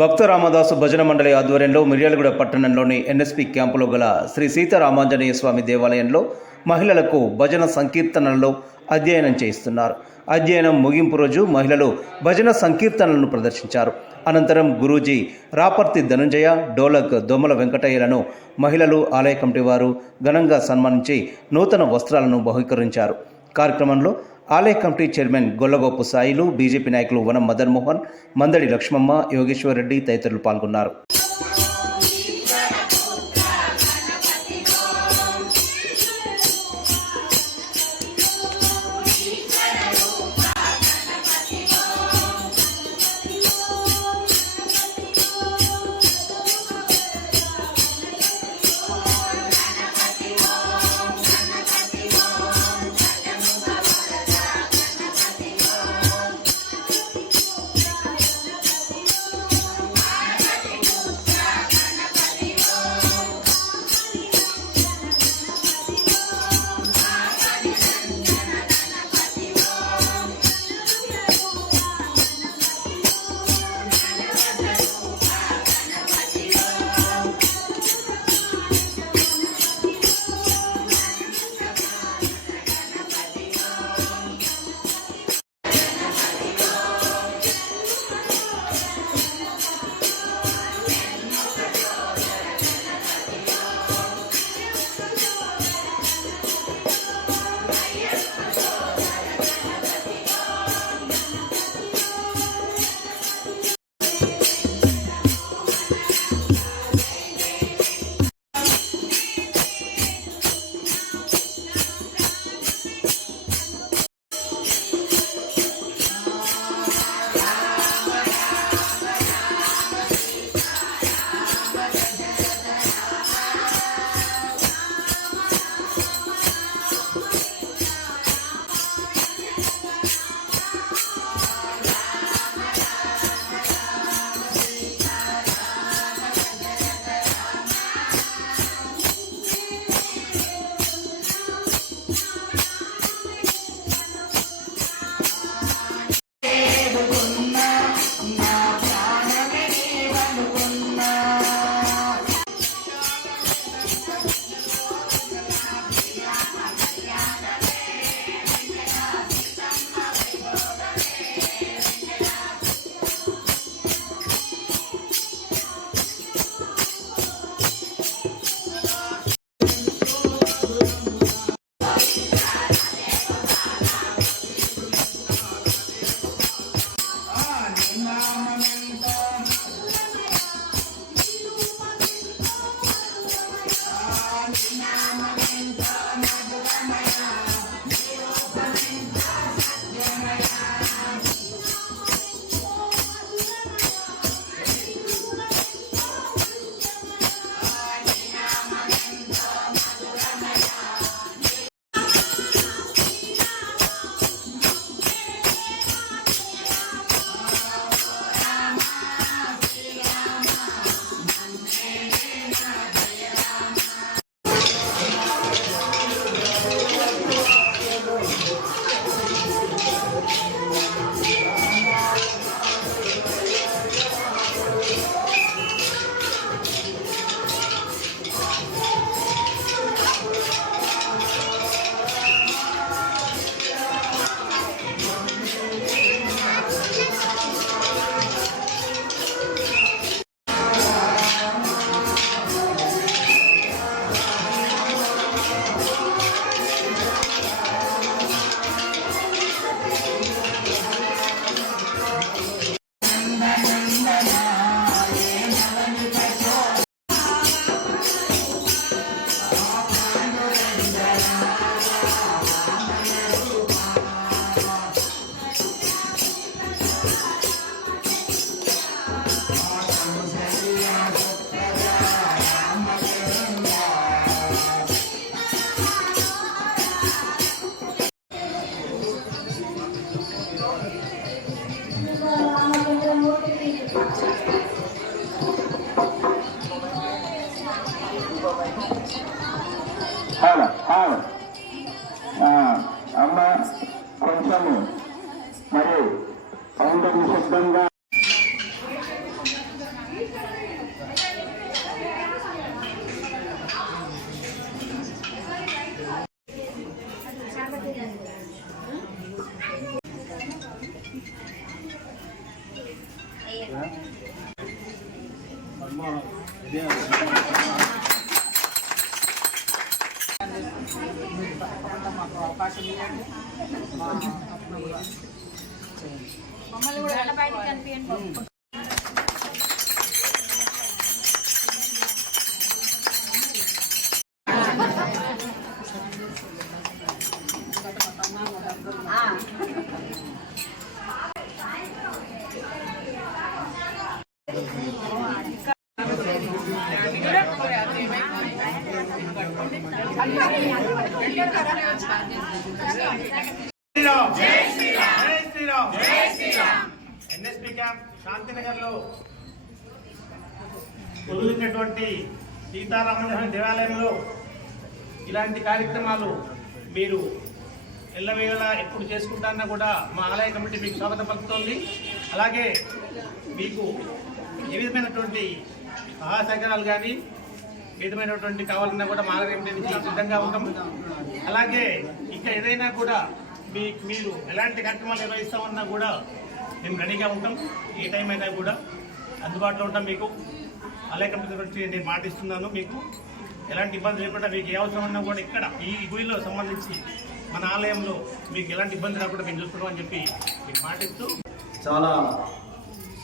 భక్త రామదాసు భజన మండలి ఆధ్వర్యంలో మిర్యాలగూడ పట్టణంలోని ఎన్ఎస్పి క్యాంపులో గల శ్రీ సీతారామాంజనేయ స్వామి దేవాలయంలో మహిళలకు భజన సంకీర్తనల్లో అధ్యయనం చేయిస్తున్నారు. అధ్యయనం ముగింపు రోజు మహిళలు భజన సంకీర్తనలను ప్రదర్శించారు. అనంతరం గురూజీ రాపర్తి ధనుంజయ, డోలక్ దొమ్మల వెంకటయ్యలను మహిళలు ఆలయ కమిటీ వారు ఘనంగా సన్మానించి నూతన వస్త్రాలను బహుకరించారు. కార్యక్రమంలో ఆలయ కమిటీ చైర్మన్ గొల్లగోపు సాయిలు, బీజేపీ నాయకులు వనం మదన్ మోహన్, మందడి లక్ష్మమ్మ, యోగేశ్వర్ రెడ్డి తదితరులు పాల్గొన్నారు. అమ్మ కొంచెము మరియు సౌందర్య శబ్దంగా తప్పకుండా మాకు అవకాశం ఇవ్వండి. మమ్మల్ని కూడా బయటికి కనిపించండి. ఎన్ఎస్పి క్యాంప్ శాంతినగర్ లో కొలువున్నటువంటి సీతారామచంద్ర దేవాలయంలో ఇలాంటి కార్యక్రమాలు మీరు ఎల్లవేళలా ఎప్పుడు చేసుకుంటారన్నా కూడా మా ఆలయ కమిటీ మీకు స్వాగతం పలుకుతోంది. అలాగే మీకు ఏ విధమైనటువంటి సహాయ సహకారాలు కానీ విధమైనటువంటి కావాలన్నా కూడా మా ఆలయ కమిటీ నుంచి సిద్ధంగా ఉంటాం. అలాగే ఇంకా ఏదైనా కూడా మీరు ఎలాంటి కార్యక్రమాలు నిర్వహిస్తామన్నా కూడా మేము రెడీగా ఉంటాం. ఏ టైం అయినా కూడా అందుబాటులో ఉంటాం. మీకు ఆలయ కమిటీ గురించి నేను మాటిస్తున్నాను. మీకు ఎలాంటి ఇబ్బంది లేకుండా మీకు ఏ అవసరం ఉన్నా కూడా ఇక్కడ ఈ గుడిలో సంబంధించి మన ఆలయంలో మీకు ఎలాంటి ఇబ్బంది రాకుండా మేము చూస్తున్నాం అని చెప్పి మీకు మాటిస్తూ చాలా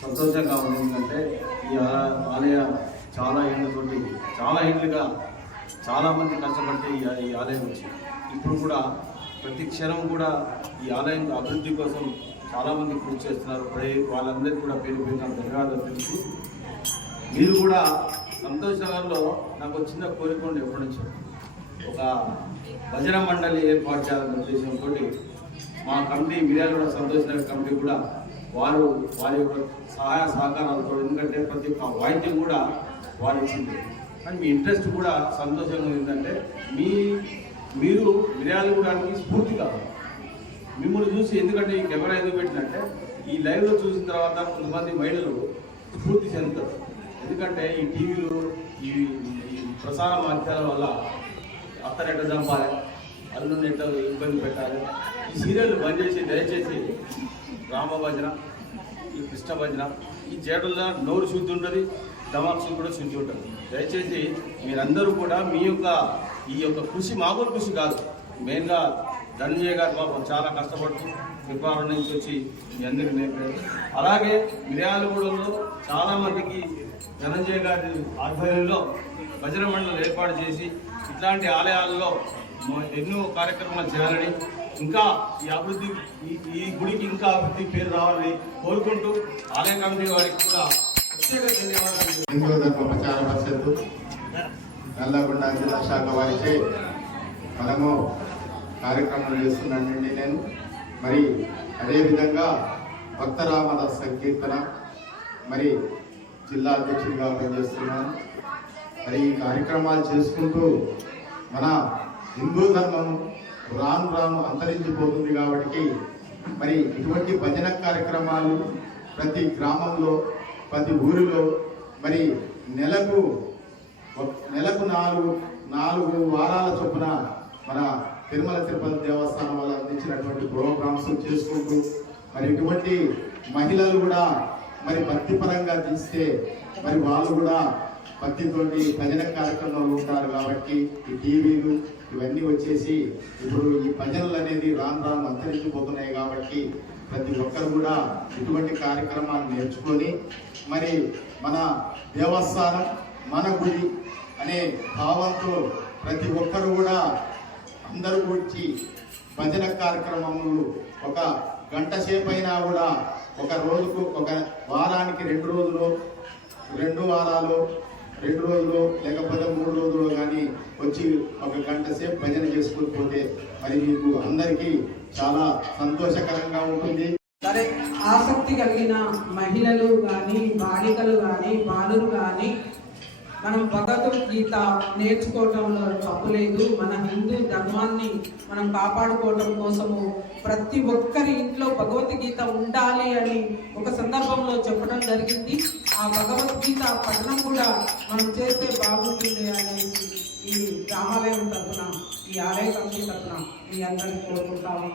సంతోషంగా ఉంది. ఎందుకంటే ఈ ఆలయ చాలా ఏళ్ళతోటి చాలా ఏళ్ళుగా చాలామంది కష్టపడి ఈ ఆలయం వచ్చి ఇప్పుడు కూడా ప్రతి క్షణం కూడా ఈ ఆలయం అభివృద్ధి కోసం చాలామంది కృషి చేస్తున్నారు. వాళ్ళందరికీ కూడా పేరు పేరున ధన్యవాదాలు తెలుసు. మీరు కూడా సంతోష్ నగర్లో నాకు చిన్న కోరిక ఉండి ఎప్పటి నుంచో ఒక భజన మండలి ఏర్పాటు చేయాలనే ఉద్దేశంతో మా కమిటీ మిర్యాలగూడ సంతోష్ నగర్ కమిటీ కూడా వారి యొక్క సహాయ సహకారాలతో, ఎందుకంటే ప్రతి ఒక్క వాయిద్యం కూడా వారు ఇచ్చింది. కానీ మీ ఇంట్రెస్ట్ కూడా సంతోషంగా ఏంటంటే మీరు మిర్యాలగూడానికి స్ఫూర్తి కావాలి. మిమ్మల్ని చూసి, ఎందుకంటే ఈ కెమెరా ఎందుకు పెట్టినట్టే ఈ లైవ్లో చూసిన తర్వాత కొంతమంది మహిళలు స్ఫూర్తి చెందుతారు. ఎందుకంటే ఈ టీవీలు ఈ ప్రసార మాధ్యమాల వల్ల అత్తను ఎట్లా చంపాలి, అల్లుని ఎట్లా ఇబ్బంది పెట్టాలి, ఈ సీరియల్ బంద్ చేసి దయచేసి రామ భజన, ఈ కృష్ణ భజన, ఈ చేయడంలో నోరు శుద్ధి ఉంటుంది, దమాక్షి కూడా శుద్ధి ఉంటుంది. దయచేసి మీరందరూ కూడా మీ యొక్క ఈ యొక్క కృషి మామూలు కృషి కాదు. మెయిన్గా ధనంజయ్ గారు పాపం చాలా కష్టపడుతూ విప్లవం నుంచి వచ్చి మీ అందరికీ నేర్పారు. అలాగే మిర్యాలగూడలో చాలామందికి ధనంజయ్ గారి ఆధ్వర్యంలో భజన మండలి ఏర్పాటు చేసి ఇట్లాంటి ఆలయాల్లో ఎన్నో కార్యక్రమాలు చేయాలని, ఇంకా ఈ అభివృద్ధి ఈ గుడికి ఇంకా అభివృద్ధి పేరు రావాలని కోరుకుంటూ ఆలయ కమిటీ వారికి కూడా ప్రత్యేక ధన్యవాదాలు. హిందూ ధర్మ ప్రచార పరిషత్తు నల్లగొండ జిల్లా శాఖ వారిచే మనము కార్యక్రమం చేస్తున్నానండి నేను. మరి అదేవిధంగా భక్తరామద సంకీర్తన మరి జిల్లా అధ్యక్షుడిగా పనిచేస్తున్నాను. మరి ఈ కార్యక్రమాలు చేసుకుంటూ మన హిందూ ధర్మం రాను రాను అంతరించిపోతుంది కాబట్టి మరి ఇటువంటి భజన కార్యక్రమాలు ప్రతి గ్రామంలో ప్రతి ఊరిలో మరి నెలకు 4 వారాల చొప్పున మన తిరుమల తిరుపతి దేవస్థానం వల్ల అందించినటువంటి ప్రోగ్రామ్స్ చేసుకుంటూ మరి ఇటువంటి మహిళలు కూడా మరి భక్తిపరంగా తీస్తే మరి వాళ్ళు కూడా భక్తితోటి భజన కార్యక్రమంలో ఉంటారు. కాబట్టి ఈ టీవీలు ఇవన్నీ వచ్చేసి ఇప్పుడు ఈ భజనలు అనేది రాను రాను అంతరించిపోతున్నాయి. కాబట్టి ప్రతి ఒక్కరు కూడా ఇటువంటి కార్యక్రమాలు నేర్చుకొని మరి మన దేవస్థానం మన గుడి అనే భావంతో ప్రతి ఒక్కరు కూడా అందరూ వచ్చి భజన కార్యక్రమములు 1 గంట సేపు అయినా కూడా ఒక రోజుకు, ఒక వారానికి 2 రోజులు, 2 వారాలు, 2 రోజులు లేకపోతే 3 రోజులు కానీ వచ్చి 1 గంట సేపు భజన చేసుకుని పోతే మరి మీకు అందరికీ చాలా సంతోషకరంగా ఉంటుంది. సరే, ఆసక్తి కలిగిన మహిళలు కానీ, బాలికలు కానీ, బాలురు కానీ మనం భగవద్గీత నేర్చుకోవటంలో తప్పులేదు. మన హిందూ ధర్మాన్ని మనం కాపాడుకోవటం కోసము ప్రతి ఒక్కరి ఇంట్లో భగవద్గీత ఉండాలి అని ఒక సందర్భంలో చెప్పడం జరిగింది. ఆ భగవద్గీత పఠనం కూడా మనం చేస్తే బాగుంటుంది అనేసి ఈ రామాలయం తరఫున, ఈ ఆలయ కమిటీ తరఫున మీ అందరినీ కోరుకుంటాము.